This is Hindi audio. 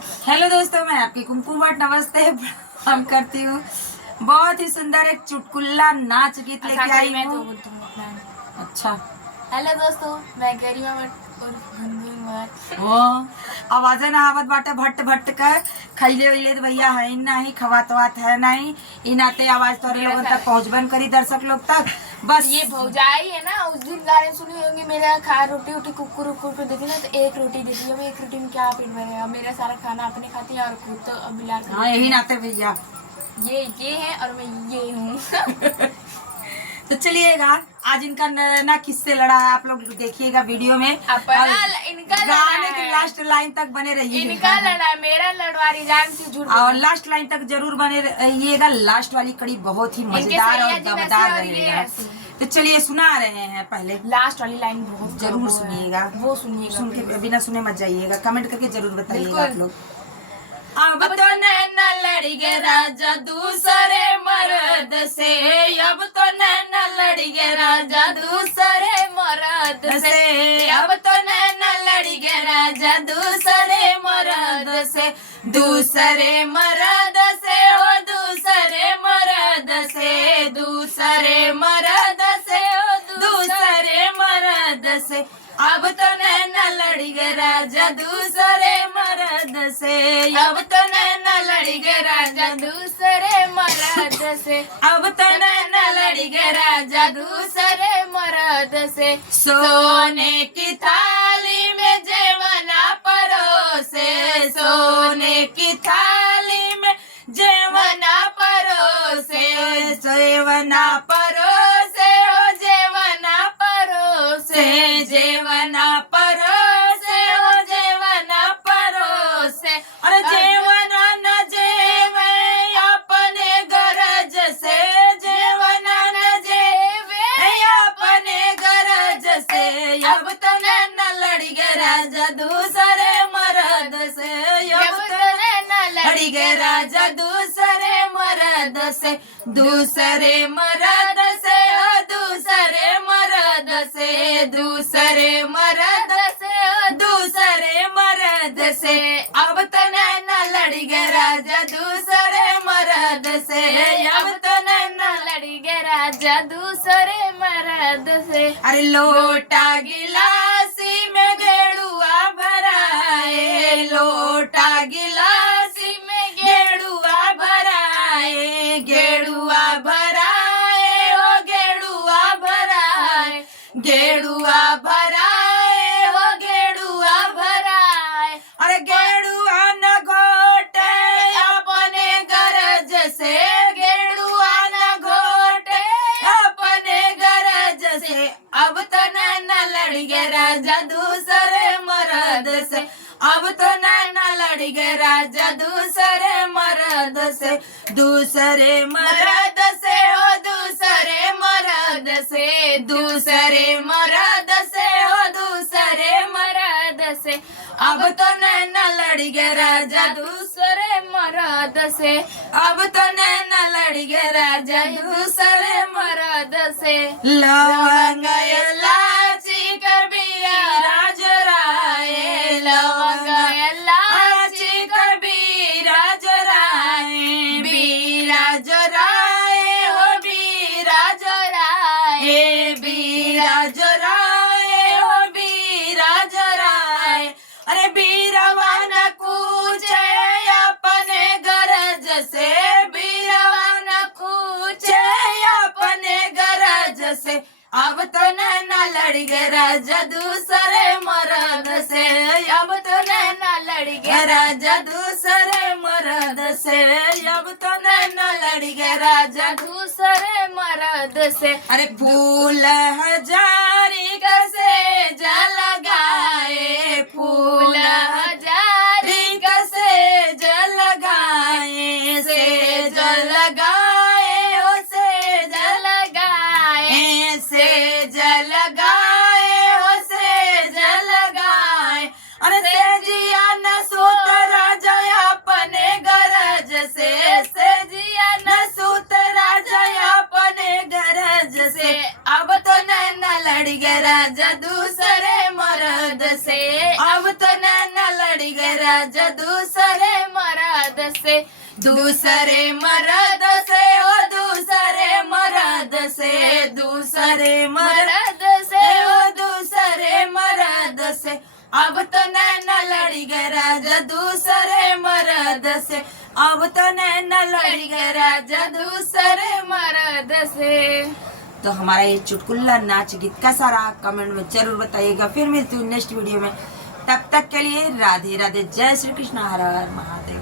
हेलो दोस्तों, मैं आपकी कुमकुम भट्ट नमस्ते हम करती हूँ। बहुत ही सुंदर एक चुटकुला नाच गीत लेके आई मैं तो हूँ। बोलती हूँ अपना। अच्छा, हेलो दोस्तों, मैं गरिमा भट्ट और गुनगुन भट्ट। वो आवाज ना आवत बाटे भट्ट भट्ट कर खैले वैले तो भैया है नहीं, खवात वात है नहीं। इ नाते आवाज तोरे मेरा लोगन सारा तक पहुँचबन करी, दर्शक लोग तक। बस ये भौजाई है ना, उस दिन गाने सुनी होंगी मेरा खा रोटी उठी कुकुर उकुर पे देती ना, तो एक रोटी देती है। अब एक रोटी में क्या पेट भरेगा? मेरा सारा खाना अपने खाती है और खुद तो अब बिला हाँ, यही नाते भैया। ये है और मैं ये हूँ। तो चलिएगा, आज इनका ना किससे लड़ा है आप लोग देखिएगा वीडियो में। अपना और इनका गाने लड़ा के है, लास्ट लाइन तक बने इनका रहिएगा। लड़ा है, मेरा लड़वारी जान से झूठ और बोला। लास्ट लाइन तक जरूर बने रहिएगा। लास्ट वाली कड़ी बहुत ही इनके मजेदार और सैया जी वैसे दमदार और ये रहेगा। ऐसे। तो चलिए सुना रहे हैं, पहले लास्ट वाली लाइन बहुत जरूर वो है, सुनिएगा। वो सुनिएगा सुन के please। बिना सुने मत जाइएगा, कमेंट करके जरूर बताइएगा आप बिल्कुल। लोग। अब तो नैना लड़ी गे राजा दूसरे मर्द से, अब तो नैना लड़ी गे राजा दूसरे मरद से, अब तो नैना लड़ी गे राजा दूसरे मर्द से, दूसरे मर्द से, ओ दूसरे मर्द से, दूसरे मर्द से, ओ दूसरे मर्द से। अब तो नैना लड़ी गे राजा दूसरे मर्द से, अब तो नैना लड़ी गे राजा दूसरे मरद से, अब तो नैना लड़ी गे राजा दूसरे मरद से। सोने की थाली में जेवना परोसे, सोने की थाली में जेवना परोसे, जेवना परोसे, ओ जेवना परोसे, जेवना परोसे, ओ जेवना परोसे। अरे जेवना न जेवे अपने गरज से, जेवना न जेवे अपने गरज से, अब तो नैना लड़ी गे राजा दूसरे मर्द से, अब तो नैना लड़ी गे राजा दूसरे मर्द से, दूसरे मर्द से, ओ दूसरे मर्द से, दूसरे मर्द से, ओ दूसरे मर्द से। अब तो नैना लड़ी गे राजा दूसरे मर्द से, अब तो नैना लड़ी गे राजा दूसरे मरद से। अरे लोटा गिलासी में गेड़ुआ भराए, लोटा गिलासी में गेड़ुआ भराए, गेड़ुआ भराए, ओ गेड़ुआ भराए, गेड़ुआ भराए, ओ गेड़ुआ भराए। अरे गेड़ुआ न घोटे अपने गरज से, गेड़ुआ न घोटे अपने गरज से। अब तो नैना लड़ी गे राजा दूसरे मर्द से, अब तो नैना लड़ी गे राजा दूसरे मर्द से, दूसरे मर्द से, ओ दूसरे मर्द से, दूसरे मर्द से, ओ दूसरे मर्द से। अब तो नैना लड़ी गे राजा दूसरे मरद से, अब तो नैना लड़ी गे राजा दूसरे मरद से। लवंग इलायची कबीरा जराए, लवंग इलायची कबीरा जराए, बीरा जराए, हो बीरा जराए, बीरा जराए, हो बीरा जराए। अरे बीरवा न कूचे अपने गरज से, बीरवा न कूचे अपने गरज से। अब तो नैना लड़ी गे राजा दूसरे मर्द से, अब तो नैना लड़ी गे राजा दूसरे मर्द से, अब तो नैना लड़ी गे राजा दूसरे मरद से। अरे फूल हजारी कसे जल गाए, फूल हजारी कसे जल गाए, से जल गाए, ओ से जल गाए, से जल गाए, ओ से जल गाए। अरे से जिया न सूत राजा अपने गरज से जिया न सूत राजा अपने गरज से। अब तो नैना लड़ी गे राजा दूसरे मर्द से, अब तो नैना दूसरे मर्द से, दूसरे मर्द से हो दूसरे मर्द से, दूसरे मर्द से हो दूसरे मर्द से, अब तो नैना लड़ी गए राजा दूसरे मर्द से, अब तो नैना लड़ी गए राजा दूसरे मर्द से। तो हमारा ये चुटकुल्ला नाच गीत कैसा रहा कमेंट में जरूर बताइएगा। फिर मिलती हूँ नेक्स्ट वीडियो में, तब तक के लिए राधे राधे, जय श्री कृष्ण, हर हर महादेव।